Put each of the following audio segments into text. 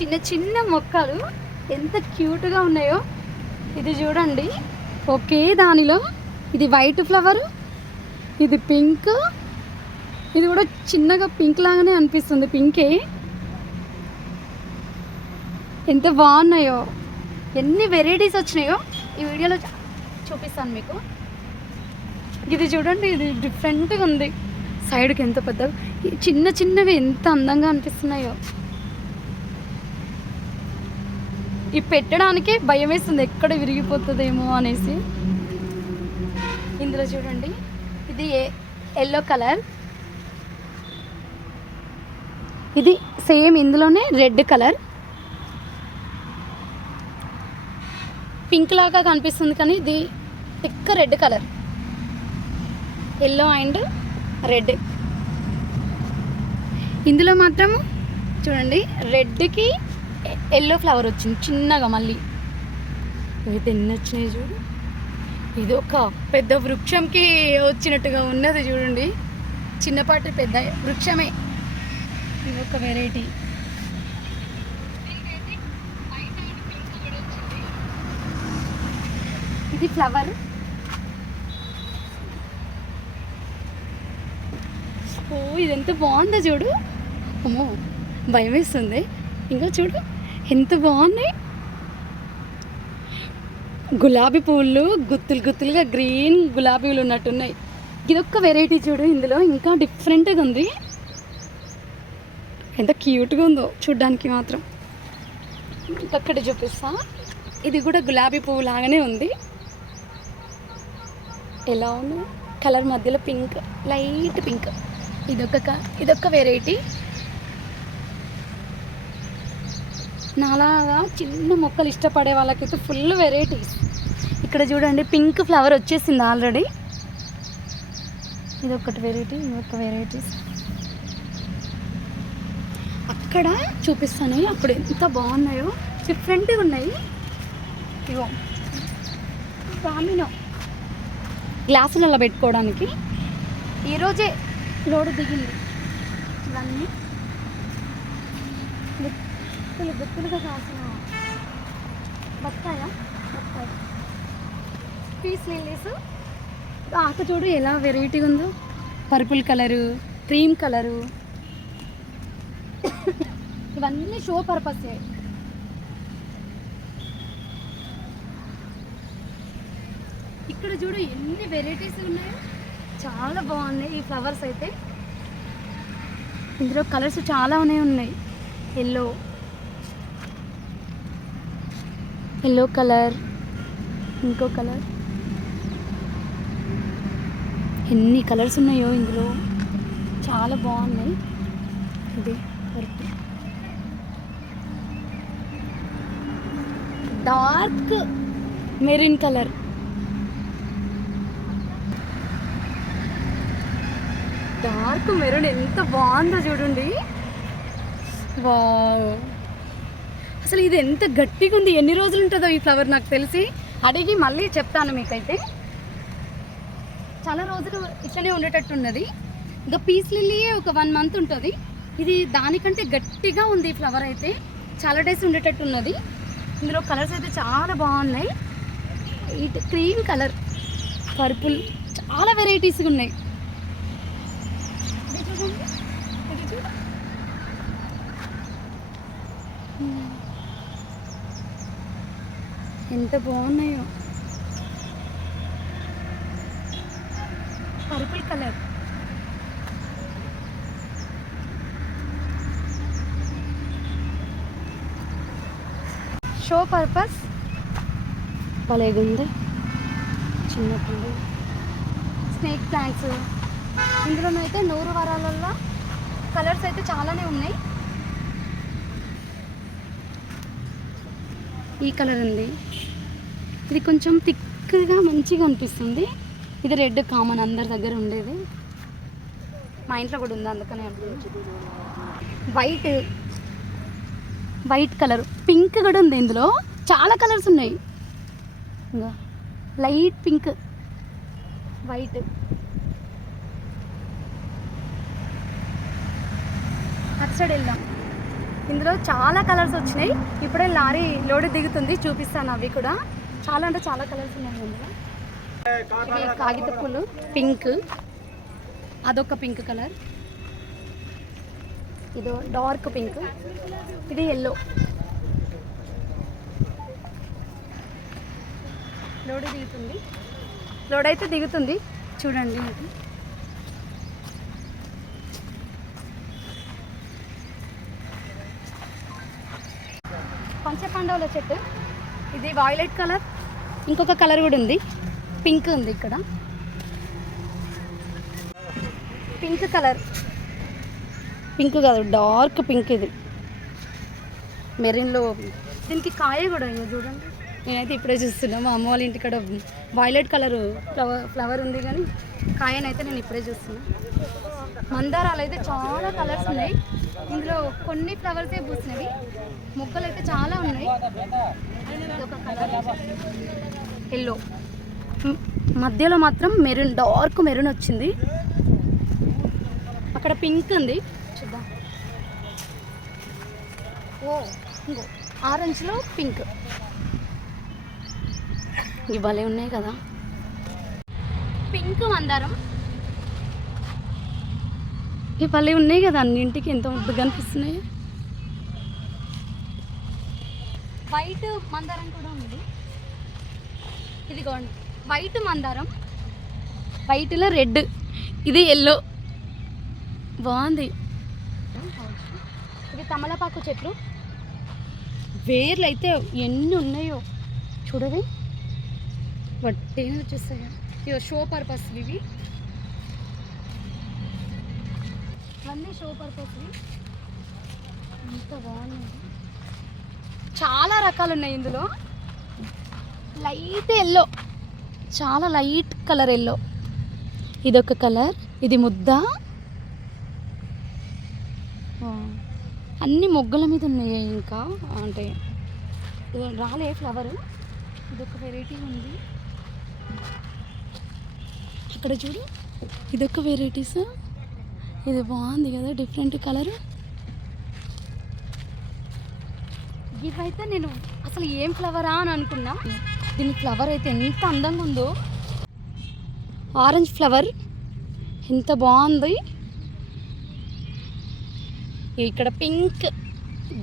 చిన్న చిన్న మొక్కలు ఎంత క్యూట్గా ఉన్నాయో ఇది చూడండి. ఒకే దానిలో ఇది వైట్ ఫ్లవర్ ఇది పింక్. ఇది కూడా చిన్నగా పింక్ లాగానే అనిపిస్తుంది పింకే. ఎంత బాగున్నాయో ఎన్ని వెరైటీస్ వచ్చినాయో ఈ వీడియోలో చూపిస్తాను మీకు. ఇది చూడండి ఇది డిఫరెంట్గా ఉంది. సైడ్కి ఎంత పెద్దగా ఈ చిన్న చిన్నవి ఎంత అందంగా అనిపిస్తున్నాయో. ఈ పెట్టడానికి భయం వేస్తుంది ఎక్కడ విరిగిపోతుందేమో అనేసి. ఇందులో చూడండి ఇది ఎల్లో కలర్. ఇది సేమ్ ఇందులోనే రెడ్ కలర్. పింక్ లాగా కనిపిస్తుంది కానీ ఇది thick red colour. Yellow and red. ఇందులో మాత్రం చూడండి రెడ్కి ఎల్లో ఫ్లవర్ వచ్చింది చిన్నగా మళ్ళీ. ఇవి ఎన్ని వచ్చినాయి చూడు. ఇది ఒక పెద్ద వృక్షంకి వచ్చినట్టుగా ఉన్నది చూడండి. చిన్నపాటి పెద్ద వృక్షమే. ఇది ఒక వెరైటీ. ఇది ఫ్లవర్. ఓ ఇది ఎంత బాగుందో చూడు. అమ్మో భయం వేస్తుంది ఇంకా చూడు. ఎంత బాగున్నాయి. గులాబీ పువ్వులు గుత్తులు గుత్తులుగా గ్రీన్ గులాబీలు ఉన్నట్టున్నాయి. ఇదొక్క వెరైటీ చూడు ఇందులో ఇంకా డిఫరెంట్గా ఉంది. ఎంత క్యూట్గా ఉందో చూడ్డానికి మాత్రం. అక్కడ చూపిస్తా. ఇది కూడా గులాబీ పువ్వు లాగానే ఉంది. ఎలా ఉంది? కలర్ మధ్యలో పింక్ లైట్ పింక్. ఇదొక క- ఇదొక వెరైటీ. నాలాగా చిన్న మొక్కలు ఇష్టపడే వాళ్ళకైతే ఫుల్ వెరైటీస్ ఇక్కడ చూడండి పింక్ ఫ్లవర్ వచ్చేసింది ఆల్రెడీ ఇదొకటి వెరైటీ ఇంకొక వెరైటీస్ అక్కడ చూపిస్తాను అప్పుడు ఎంత బాగున్నాయో. డిఫరెంట్గా ఉన్నాయి. ఇవో రామినో గ్లాసులలో పెట్టుకోవడానికి. ఈరోజే లోడు దిగింది. ఇవన్నీ. గుత్తులు గుత్తులుగా కాసిన బత్తాయా? బత్తాయి. పీస్ లిల్లీస్ ఆకు చూడు ఎలా వెరైటీగా ఉందో. పర్పుల్ కలరు క్రీమ్ కలరు ఇవన్నీ షో పర్పస్ ఇక్కడ చూడు ఎన్ని వెరైటీస్ ఉన్నాయో. చాలా బాగున్నాయి ఈ ఫ్లవర్స్ అయితే. ఇందులో కలర్స్ చాలా ఉన్నాయి. ఉన్నాయి ఎల్లో ఎల్లో కలర్ ఇంకో కలర్ ఎన్ని కలర్స్ ఉన్నాయో ఇందులో? చాలా బాగున్నాయి. ఇది purple dark maroon colour dark maroon ఎంత బాగుందో చూడండి. వావ్ అసలు ఇది ఎంత గట్టిగా ఉంది? ఎన్ని రోజులు ఉంటుందో ఈ ఫ్లవర్ నాకు తెలిసి. అడిగి మళ్ళీ చెప్తాను మీకైతే. చాలా రోజులు ఇట్లనే ఉండేటట్టు ఉన్నది ఇంకా పీస్ లిల్లీయే ఒక వన్ మంత్ ఉంటుంది. ఇది దానికంటే గట్టిగా ఉంది ఈ ఫ్లవర్ అయితే. చాలా డేస్ ఉండేటట్టు ఉన్నది ఇందులో కలర్స్ అయితే చాలా బాగున్నాయి. ఇటు క్రీమ్ కలర్ పర్పుల్ చాలా వెరైటీస్గా ఉన్నాయి. చూడండి ఎంత బాగున్నాయో. Purple colour. షో పర్పస్ భలేగుంది. చిన్నప్పుడు స్నేక్ ప్లాంట్స్ ఇందులోనైతే నూరు వరాలలో కలర్స్ అయితే చాలానే ఉన్నాయి. ఈ కలర్ ఉంది. ఇది కొంచెం థిక్గా మంచిగా అనిపిస్తుంది. ఇది రెడ్ కామన్ అందరి దగ్గర ఉండేది. మా ఇంట్లో కూడా ఉంది అందుకనే వైట్ వైట్ కలర్. పింక్ కూడా ఉంది ఇందులో. చాలా కలర్స్ ఉన్నాయి. ఇంకా లైట్ పింక్ వైట్. అటు సైడ్ వెళ్దాం. ఇందులో చాలా కలర్స్ వచ్చినాయి. ఇప్పుడే లారీ లోడ్ దిగుతుంది చూపిస్తాను అవి కూడా. చాలా అంటే చాలా కలర్స్ ఉన్నాయి ఇందులో. ఇవి కాగిత పూలు పింక్. అదొక పింక్ కలర్. ఇది డార్క్ పింక్. ఇది ఎల్లో లోడ్ దిగుతుంది. లోడ్ అయితే దిగుతుంది. చూడండి. ఇది. చెట్టు. ఇది వాయిలెట్ కలర్ ఇంకొక కలర్ కూడా ఉంది. పింక్ ఉంది ఇక్కడ. పింక్ కలర్ పింక్ కాదు డార్క్ పింక్ ఇది. మెరిన్లో దీనికి కాయ కూడా ఇగో చూడండి. నేనైతే ఇప్పుడే చూస్తున్నా. మా అమ్మ వాళ్ళ ఇంటికాడ వైలెట్ కలర్ ఫ్లవర్ ఫ్లవర్ ఉంది కానీ కాయనైతే నేను ఇప్పుడే చూస్తున్నా. మందారాలు అయితే చాలా కలర్స్ ఉన్నాయి. ఇందులో కొన్ని ఫ్లవర్సే పూసినవి? మొక్కలు అయితే చాలా ఉన్నాయి. ఎల్లో మధ్యలో మాత్రం మెరూన్ డార్క్ మెరూన్ వచ్చింది. అక్కడ పింక్ ఉంది. చూద్దాం. ఓ ఇంకో. ఆరెంజ్లో పింక్. ఇవ్వలే ఉన్నాయి కదా. పింక్ మందారం. ఇవి భలే ఉన్నాయి కదా అన్నింటికి ఎంత ముద్దుగా అనిపిస్తున్నాయి? వైట్ మందారం కూడా ఉంది. ఇదిగోండి వైట్ మందారం. వైట్లో రెడ్ ఇది ఎల్లో బాగుంది. ఇవి తమలపాకు చెట్లు. వేర్లు అయితే ఎన్ని ఉన్నాయో చూడవి. వట్టేనే వచ్చేస్తాయి ఇవి షో పర్పస్ ఇవి. ఇవన్నీ షో పర్పస్వి ఎంత బాగున్నాయి. చాలా రకాలు ఉన్నాయి ఇందులో. Light yellow. చాలా లైట్ కలర్ ఎల్లో. ఇదొక కలర్ ఇది ముద్ద. అన్ని మొగ్గల మీద ఉన్నాయి ఇంకా. అంటే రాలే ఫ్లవరు ఇదొక వెరైటీ ఉంది. అక్కడ చూడు ఇదొక వెరైటీస్ ఇది బాగుంది కదా డిఫరెంట్ కలర్ ఇవైతే నేను అసలు ఏం ఫ్లవరా అని అనుకున్నా. దీని ఫ్లవర్ అయితే ఎంత అందంగా ఉందో. ఆరెంజ్ ఫ్లవర్ ఎంత బాగుంది. ఇక్కడ పింక్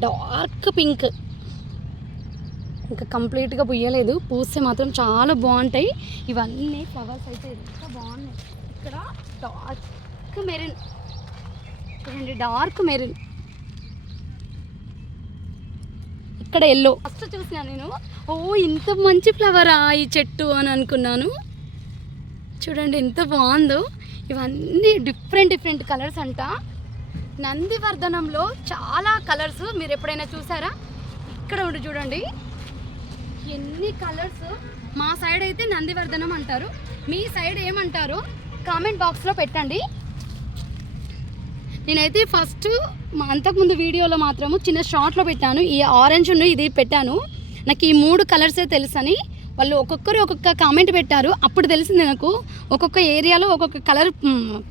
డార్క్ పింక్ ఇంకా కంప్లీట్గా పుయ్యలేదు. పూస్తే మాత్రం చాలా బాగుంటాయి. ఇవన్నీ ఫ్లవర్స్ అయితే ఎంత బాగున్నాయి. ఇక్కడ డార్క్ మెరూన్. చూడండి డార్క్ మెరూన్ ఇక్కడ ఎల్లో ఫస్ట్ చూసిన నేను. ఓ ఇంత మంచి ఫ్లవరా ఈ చెట్టు అని అనుకున్నాను. చూడండి ఎంత బాగుందో. ఇవన్నీ డిఫరెంట్ డిఫరెంట్ కలర్స్ అంట. నందివర్ధనంలో చాలా కలర్స్ మీరు ఎప్పుడైనా చూసారా? ఇక్కడ ఉండి చూడండి. ఎన్ని కలర్స్ మా సైడ్ అయితే నందివర్ధనం అంటారు. మీ సైడ్ ఏమంటారు? కామెంట్ బాక్స్లో పెట్టండి. నేనైతే ఫస్ట్ అంతకుముందు వీడియోలో మాత్రము చిన్న షార్ట్లో పెట్టాను. ఈ ఆరెంజ్ ఇది పెట్టాను. నాకు ఈ మూడు కలర్సే తెలుసని వాళ్ళు ఒక్కొక్కరు ఒక్కొక్క కామెంట్ పెట్టారు. అప్పుడు తెలిసింది నాకు ఒక్కొక్క ఏరియాలో ఒక్కొక్క కలర్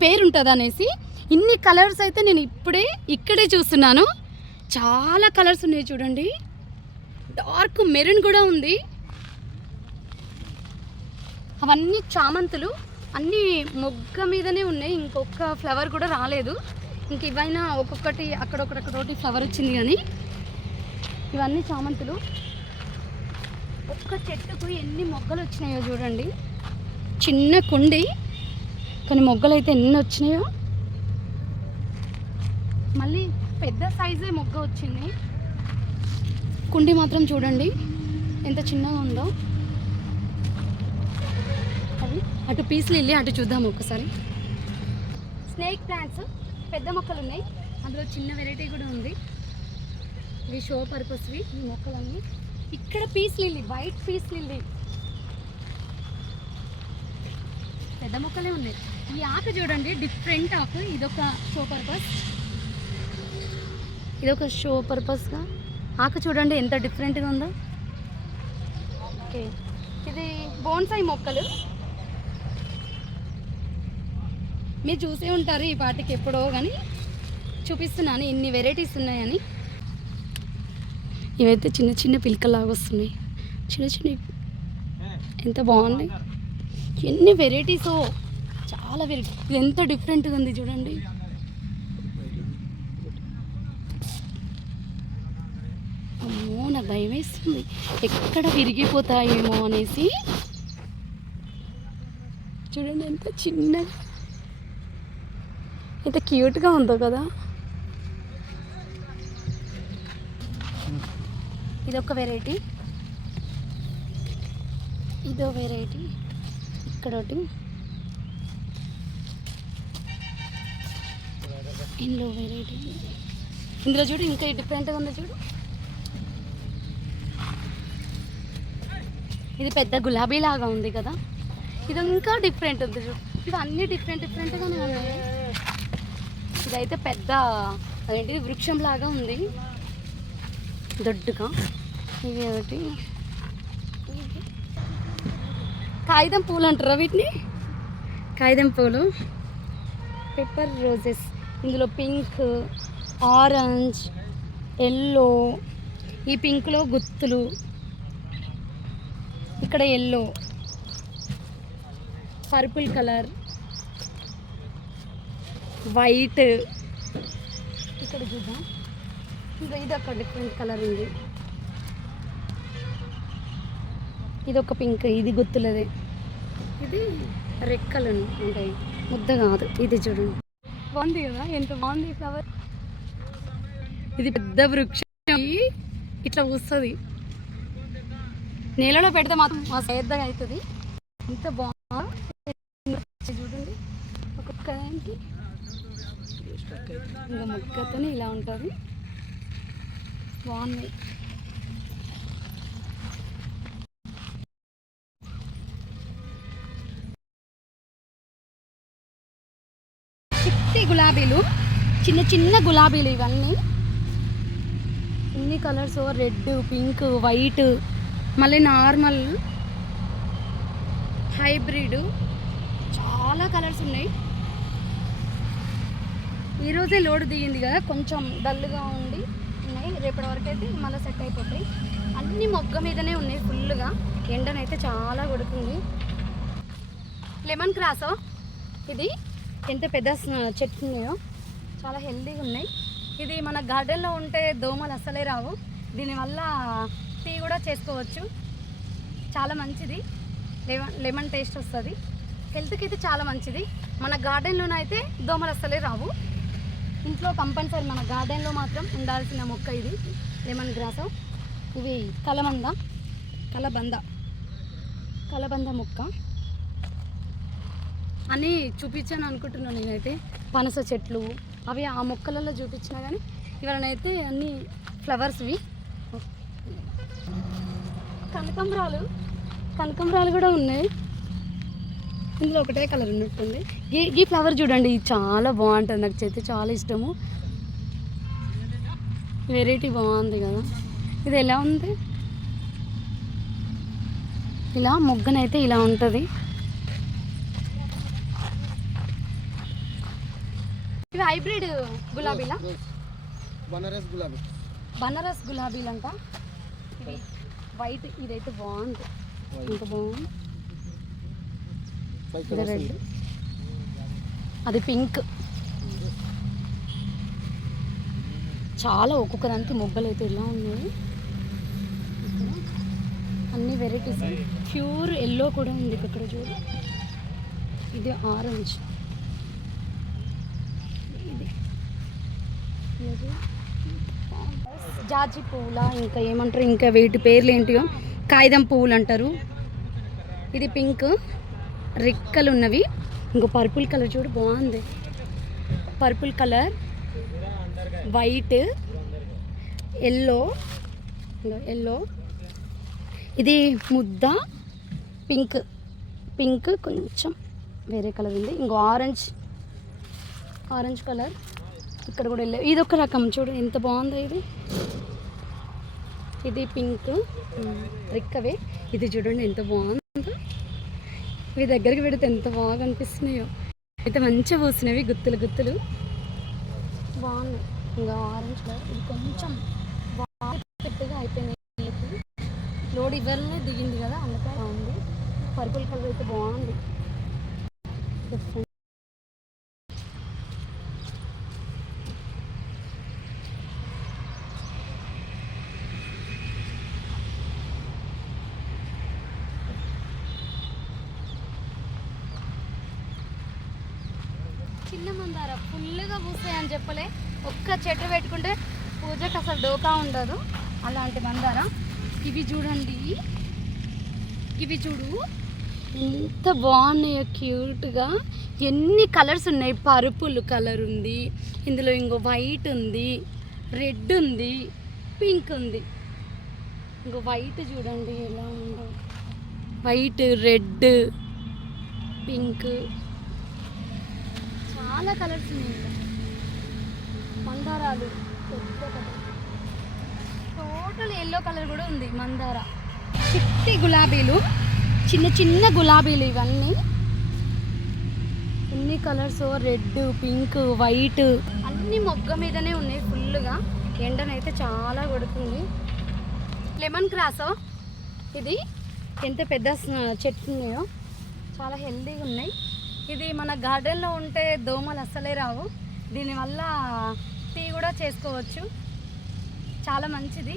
పేరు ఉంటుంది అనేసి ఇన్ని కలర్స్ అయితే నేను ఇప్పుడే ఇక్కడే చూస్తున్నాను. చాలా కలర్స్ ఉన్నాయి చూడండి. డార్క్ మెరూన్ కూడా ఉంది. అవన్నీ చామంతులు. అన్నీ మొగ్గ మీదనే ఉన్నాయి. ఇంకొక ఫ్లవర్ కూడా రాలేదు. ఇంక ఇవైనా ఒక్కొక్కటి అక్కడొక్కడొక్క రోటి ఫ్లవర్ వచ్చింది కానీ ఇవన్నీ చామంతులు. ఒక్క చెట్టుకు ఎన్ని మొగ్గలు వచ్చినాయో చూడండి. చిన్న కుండి కానీ మొగ్గలు అయితే ఎన్ని వచ్చినాయో. మళ్ళీ పెద్ద సైజే మొగ్గ వచ్చింది. కుండి మాత్రం చూడండి ఎంత చిన్నగా ఉందో. అవి అటు పీసులు వెళ్ళి అటు చూద్దాం ఒకసారి. Snake plants. పెద్ద మొక్కలు ఉన్నాయి. అందులో చిన్న వెరైటీ కూడా ఉంది. ఇవి షో పర్పస్వి ఈ మొక్కలన్నీ. ఇక్కడ peace lily white peace lily. పెద్ద మొక్కలే ఉన్నాయి. ఈ ఆకు చూడండి డిఫరెంట్ ఆకు. ఇదొక షో పర్పస్ ఇదొక షో పర్పస్గా ఆకు చూడండి ఎంత డిఫరెంట్గా ఉందో. ఓకే ఇది బోన్సాయి మొక్కలు. మీరు చూసే ఉంటారు ఈ పాటికి ఎప్పుడో కానీ చూపిస్తున్నాను ఇన్ని వెరైటీస్ ఉన్నాయని. ఇవైతే చిన్న చిన్న పిలకలాగా వస్తున్నాయి. చిన్న చిన్న ఎంత బాగున్నాయి ఎన్ని వెరైటీసో చాలా వెరైటీ ఎంత డిఫరెంట్గా ఉంది చూడండి. అమ్మో నాకు భయం వేస్తుంది. ఎక్కడ విరిగిపోతాయేమో అనేసి. చూడండి ఎంత చిన్నగా. ఇంత క్యూట్గా ఉందో కదా. ఇది ఒక వెరైటీ. ఇదో వెరైటీ. ఇక్కడ ఒకటి ఇందులో వెరైటీ. ఇందులో చూడు ఇంకా డిఫరెంట్గా ఉందో చూడు. ఇది పెద్ద గులాబీ లాగా ఉంది కదా. ఇది ఇంకా డిఫరెంట్ ఉంది చూడు. ఇవన్నీ అన్నీ డిఫరెంట్ డిఫరెంట్గానే ఉన్నాయి. ఇదైతే పెద్ద అదేంటిది వృక్షం లాగా ఉంది. దొడ్డుగా. ఇవి ఒకటి. కాగితం పూలు అంటారా వీటిని? కాగితం పూలు. పెప్పర్ రోజెస్ ఇందులో పింక్ ఆరెంజ్ ఎల్లో ఈ పింక్లో గుత్తులు. ఇక్కడ ఎల్లో. Purple colour. వైట్. ఇక్కడ చూద్దాం. ఇంకా ఇది ఒక డిఫరెంట్ కలర్ ఉంది. ఇది ఒక పింక్ ఇది గుర్తులది ఇది రెక్కలు ఉంటాయి. ముద్ద కాదు ఇది చూడండి. బాగుంది కదా? ఎంత బాగుంది ఫ్లవర్ ఇది పెద్ద వృక్షం. ఇట్లా వస్తుంది నేలలో పెడితే మాత్రం మా సేద్దగా అవుతుంది. ఎంత బాగుంది చూడండి ఒక్కొక్క దానికి ఇంకా మొక్కతోనే ఇలా ఉంటుంది. బాగుంది చిట్టి గులాబీలు చిన్న చిన్న గులాబీలు ఇవన్నీ. ఇన్ని కలర్స్ రెడ్ పింక్ వైట్ మళ్ళీ నార్మల్ హైబ్రిడ్. చాలా కలర్స్ ఉన్నాయి. ఈరోజే లోడ్ దిగింది కదా కొంచెం డల్గా ఉండి ఉన్నాయి. రేపటి వరకు అయితే మళ్ళీ సెట్ అయిపోతాయి. అన్నీ మొగ్గ మీదనే ఉన్నాయి ఫుల్గా. ఎండనైతే చాలా కొడుతుంది. లెమన్ క్రాసో ఇది ఎంత పెద్ద చెట్టు ఉన్నాయో. చాలా హెల్దీగా ఉన్నాయి. ఇది మన గార్డెన్లో ఉంటే దోమలు అస్సలే రావు. దీనివల్ల టీ కూడా చేసుకోవచ్చు. చాలా మంచిది. లెమన్ లెమన్ టేస్ట్ వస్తుంది. హెల్త్కి అయితే చాలా మంచిది. మన గార్డెన్లోనైతే దోమలు అస్సలే రావు. ఇంట్లో కంపల్సరీ మన గార్డెన్లో మాత్రం ఉండాల్సిన మొక్క ఇది. Lemon grass. ఇవి కలబంద. కలబంద. కలబంద మొక్క. అని చూపించాను అనుకుంటున్నాను నేనైతే. పనస చెట్లు. అవి ఆ మొక్కలలో చూపించినా కానీ ఇవన్నైతే అన్ని ఫ్లవర్స్వి కనకంబరాలు. కనకంబరాలు కూడా ఉన్నాయి. ఇందులో ఒకటే కలర్ ఉన్నట్టుంది. ఈ ఈ ఫ్లవర్ చూడండి ఇది చాలా బాగుంటుంది. నాకు అయితే చాలా ఇష్టము. వెరైటీ బాగుంది కదా. ఇది ఎలా ఉంది? ఇలా మొగ్గనైతే ఇలా ఉంటుంది. ఇవి హైబ్రిడ్ గులాబీలా? బనారస్ గులాబీ. బనారస్ గులాబీలు అంట ఇవి వైట్ ఇదైతే బాగుంది. ఇంత బాగుంది? ఇది రెడ్. అది పింక్. చాలా ఒక్కొక్క దానికి మొగ్గలు అయితే ఇలా ఉన్నాయి? అన్ని వెరైటీస్. ప్యూర్ ఎల్లో కూడా ఉంది ఇక్కడ చూడు. ఇది ఆరెంజ్. ఇది. జాజి పువ్వుల ఇంకా ఏమంటారు ఇంకా వీటి పేర్లు ఏంటియో? కాగితం పువ్వులు అంటారు. ఇది పింక్. రెక్కలు ఉన్నవి ఇంకో పర్పుల్ కలర్ చూడు బాగుంది. Purple colour white yellow yellow ఇది ముద్ద పింక్ పింక్ కొంచెం వేరే కలర్ ఉంది. ఇంకో ఆరెంజ్ ఆరెంజ్ కలర్ ఇక్కడ కూడా వెళ్ళే ఇది ఒక రకం చూడు ఎంత బాగుందో ఇది. ఇది పింక్ రిక్కవే. ఇది చూడండి ఎంత బాగుంది. మీ దగ్గరికి పెడితే ఎంత బాగా అనిపిస్తున్నాయో అయితే మంచిగా పూసినవి గుత్తులు గుత్తులు. బాగున్నాయి. ఇంకా ఆరెంజ్ కలర్ ఇది కొంచెం బాగా అయిపోయినాయి. లోడ్ ఇవ్వాలనే దిగింది కదా అందుకే బాగుంది. పర్పుల్ కలర్ అయితే బాగుంది. మందార ఫుల్గా పూస్తాయి అని చెప్పలే. ఒక్క చెట్టు పెట్టుకుంటే పూజకు అసలు డోకా ఉండదు. అలాంటి మందార? ఇవి చూడండి. ఇవి చూడు. ఎంత బాగున్నాయో క్యూట్గా. ఎన్ని కలర్స్ ఉన్నాయి? పరుపులు కలర్ ఉంది. ఇందులో ఇంకో వైట్ ఉంది. రెడ్ ఉంది. పింక్ ఉంది. ఇంకో వైట్ చూడండి ఎలా ఉందో. White red pink. చాలా కలర్స్ ఉన్నాయి. మందారాలు. టోటల్ ఎల్లో కలర్ కూడా ఉంది మందార. చిట్టి గులాబీలు. చిన్న చిన్న గులాబీలు ఇవన్నీ. ఎన్ని కలర్స్? Red pink white. అన్ని మొగ్గ మీదనే ఉన్నాయి ఫుల్గా ఎండనైతే చాలా కొడుతుంది. లెమన్ క్రాస్ ఇది ఎంత పెద్ద చెట్లు ఉన్నాయో. చాలా హెల్దీగా ఉన్నాయి. ఇది మన గార్డెన్లో ఉంటే దోమలు అస్సలే రావు. దీనివల్ల టీ కూడా చేసుకోవచ్చు. చాలా మంచిది.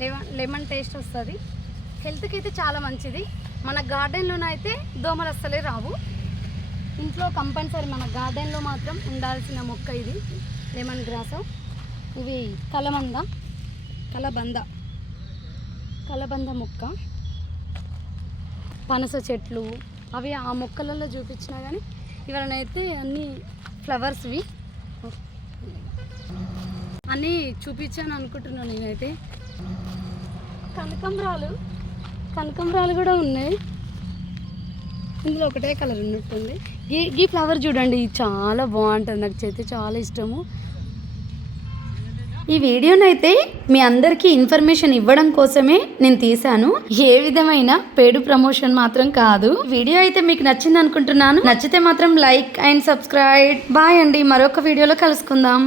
లెమన్ లెమన్ టేస్ట్ వస్తుంది. హెల్త్కి అయితే చాలా మంచిది. మన గార్డెన్లోనైతే దోమలు అస్సలే రావు. ఇంట్లో కంపల్సరీ మన గార్డెన్లో మాత్రం ఉండాల్సిన మొక్క ఇది. Lemon grass. ఇవి కలబంద. కలబంద. కలబంద మొక్క. పనస చెట్లు. అవి ఆ మొక్కలలో చూపించినా కానీ ఇవన్నైతే అన్ని ఫ్లవర్స్వి అన్నీ చూపించాను అనుకుంటున్నాను నేనైతే. కనకంబరాలు. కనకంబరాలు కూడా ఉన్నాయి. ఇందులో ఒకటే కలర్ ఉన్నట్టుంది. ఈ ఈ ఫ్లవర్ చూడండి చాలా బాగుంటుంది. నాకు అయితే చాలా ఇష్టము. ఈ వీడియోనైతే మీ అందరికీ ఇన్ఫర్మేషన్ ఇవ్వడం కోసమే నేను తీశాను. ఏ విధమైన పేడు ప్రమోషన్ మాత్రం కాదు. వీడియో అయితే మీకు నచ్చింది అనుకుంటున్నాను. నచ్చితే మాత్రం లైక్ అండ్ సబ్స్క్రైబ్. బాయ్ అండి. మరొక వీడియోలో కలుసుకుందాం.